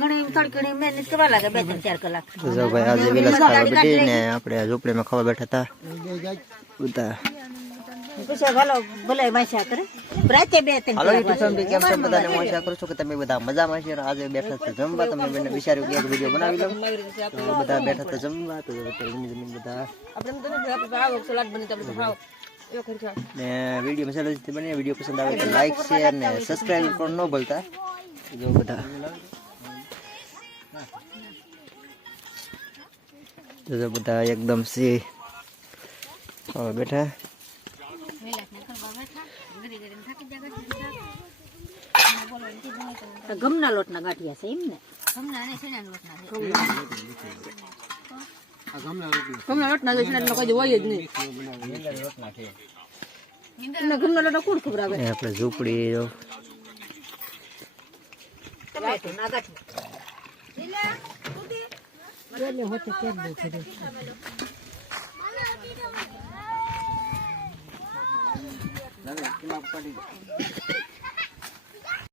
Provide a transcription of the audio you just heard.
ઘણી થોડી ઘણી મહેનત કરવા લાગે 2-4 કલાક. જો ભાઈ આજે વિલાસ ખાવા બેઠીને આપણે ઝૂંપડીમાં ખાવા બેઠા હતા બધા. પછી ભલો ભલે માશા કરે રાતે 2-3 હાલો કલાક. યુટ્યુબ ફેમિલી કેમ છો બધાને મોશા કરું છું કે તમે બધા મજામાં છો. આજે બેઠા હતા જમવા. તમે બંને વિચાર્યું કે એક વિડીયો બનાવી લઉં તો બધા બેઠા હતા જમવા. તો જમીન બધા ને વિડીયો મસાલા બને. વિડીયો પસંદ આવે તો લાઈક શેર ને સબસ્ક્રાઈબ પણ ન ભૂલતા. જો બધા જો બધા એકદમ સી ખાવા બેઠા. ગમના લોટના ગાંઠિયા છે એમ ને? ગમના લોટના કોઈ હોય જ નહીં. ગમના લોટ કોણ ખવડાવે? આપણે ઝૂંપડી જો